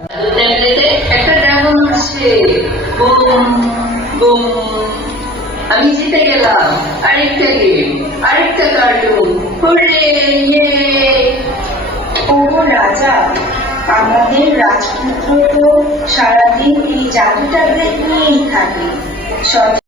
একটা ড্রাগন আছে, boom boom. আমি জিতে গেলাম, আরেকটা গেম, আরেকটা কার্টুন, হুররে ইয়ে। ও রাজা, আমাদের রাজপুত্র তো সারাদিন এই জাদুটাকে নিয়েই থাকে। সব